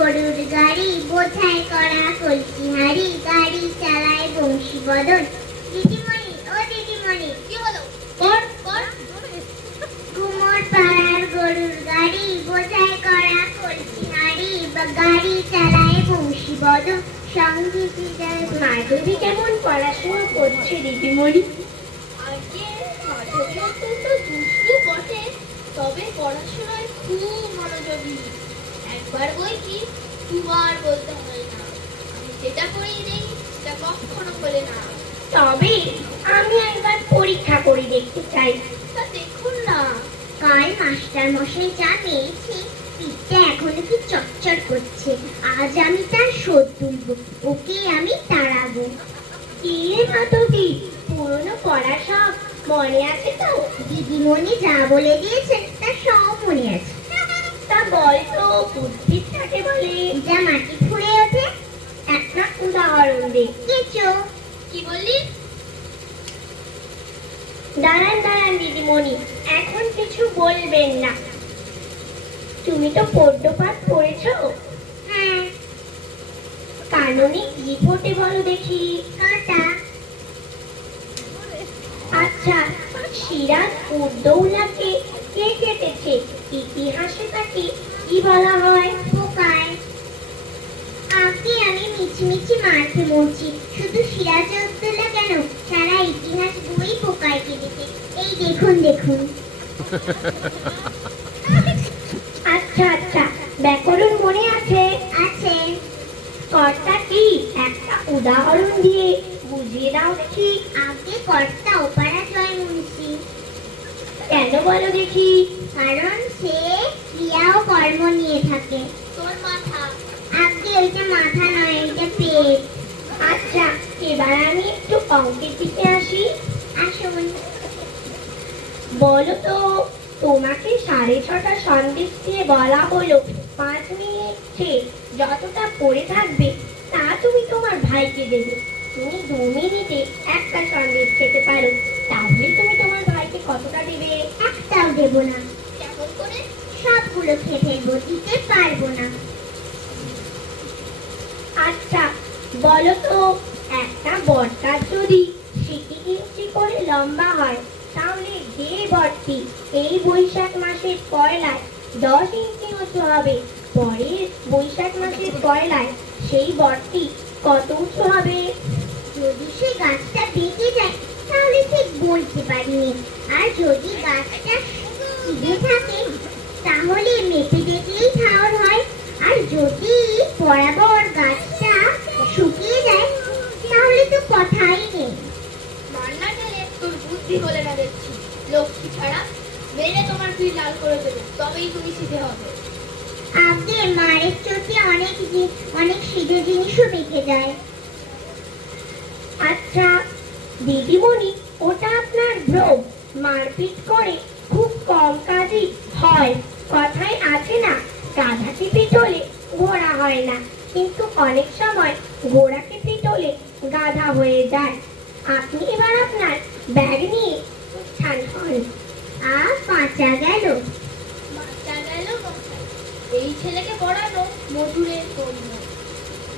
গরুর গাড়ি, বোঝাই করা কলসি হাড়ি, গাড়ি চালায় বংশী বদন। দিদিমণি, ও দিদিমণি, কি হলো? কর কর। কুমোর পাড়ার গরুর গাড়ি, বোঝাই করা কলসি হাড়ি, গাড়ি চালায় বংশী বদন। মাধবী কেমন পড়াশোনা করছে দিদিমণি? আজকে মাধবী অত্যন্ত দুষ্টু বটে, তবে পড়াশোনায় খুব মনোযোগী। একবার বই কি দুবার বলতে হয় না। আমি যেটা পড়িয়ে দেই সেটা কখনো বলে না। তবে আমি একবার পরীক্ষা করে দেখতে চাই। তা দেখুন না। কাল মাস্টার মশাই যা মেরেছে, পিঠটা এখনো কি চচ্চর করছে। আজ আমি তার শোধ তুলবো, ওকে আমি তাড়াবো। কি রে মাধবী, পুরনো পড়া সব মনে আছে তো? দিদিমণি যা বলে দিয়েছেন তা সব মনে আছে। তা বল তো, উদ্ভিদ কাকে বলে? যা মাটি ফুঁড়ে ওঠে। একটা উদাহরণ দে। কেঁচো। কি বললি? দাঁড়ান দাঁড়ান দিদিমণি, এখন কিছু বলবেন না। তুমি তো পদ্যপাঠ পড়েছো? হ্যাঁ। কাননে কি ফোটে বলো দেখি? কাঁটা। আচ্ছা, সিরাজ উদ্দৌলাকে কে কেটেছে? ইতিহাসে তাকে কি বলা হয়? পোকায়। আগে আমি মিছিমিছি মারতে মরছি, শুধু সিরাজউদ্দৌলা কেন, সারা ইতিহাস বই পোকায় কেটেছে। এই দেখুন দেখুন। আচ্ছা আচ্ছা, ব্যাকরণ মনে আছে? আছে। কর্তা কি একটা উদাহরণ দিয়ে বুঝিয়ে দাও দেখি। আগে কর্তা ওপারা জয় মুন্সি। কেন বলো দেখি? কারণ সে ক্রিয়া ও কর্ম নিয়ে থাকে। তোর মাথা। আগে ওইটা মাথা নয়, ওইটা পেট। আচ্ছা, এবার আমি একটু অঙ্কের দিকে আসি। আসুন। বলো তো, তোমাকে 6:30 সন্দেশ দিয়ে বলা হলো 5 মিনিটে যতটা পড়ে থাকবে তা তুমি তোমার ভাইকে দেবে। তুমি 2 মিনিটে একটা সন্দেশ খেতে পারো, তাহলে তুমি তোমার ভাইকে কতটা দেবে? একটাও দেবো না। কেমন করে? সবগুলো খেয়ে ফেলবো, দিতে পারবো না। আচ্ছা, বলো তো, একটা বটগাছ যদি 60 ইঞ্চি করে লম্বা হয়, তাহলে যে বটটি এই বৈশাখ মাসের পয়লায় 10 ইঞ্চি উঁচু হবে, পরের বৈশাখ মাসের পয়লায় সেই বটটি কত উঁচু হবে? যদি সে গাছটা বেঁকে যায় তাহলে ঠিক বলতে পারিনি। আর যদি গাছটা সিধে থাকে তাহলে মেপে দেখলেই ঠাওর হয়। আর যদি বরাবর গাছটা শুকিয়ে যায় তাহলে তো কথাই নেই। মান্না গেলে তোর বুদ্ধি বলে না দেখছি। লক্ষ্মী ছাড়া মেরে তোমার পিঠ লাল করে দেবে, তবেই তুমি সিধে হবে। আগে মারের চোটে অনেক সিধে জিনিসও বেঁকে যায়। আচ্ছা দিদিমণি, ওটা আপনার ভ্রম। মারপিট করে খুব কম কাজই হয়। কথায় আছে না, গাধাকে পিটলে ঘোড়া হয় না, কিন্তু অনেক সময় ঘোড়াকে পিটলে গাধা হয়ে যায়। আপনি এবার আপনার ব্যাগ নিয়ে স্থান হন। বাঁচা গেল। বাচ্চা গেল মশাই। এই ছেলেকে পড়ানো মজুরের কর্ম,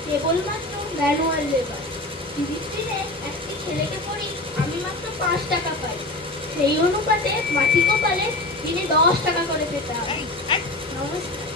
কেবলমাত্র ম্যানুয়াল লেবার। 30 দিনে একটি ছেলেকে পড়ি আমি মাত্র 5 টাকা পাই। সেই অনুপাতে মাটি কোপালে দিনে 10 টাকা করে পেতাম। নমস্কার।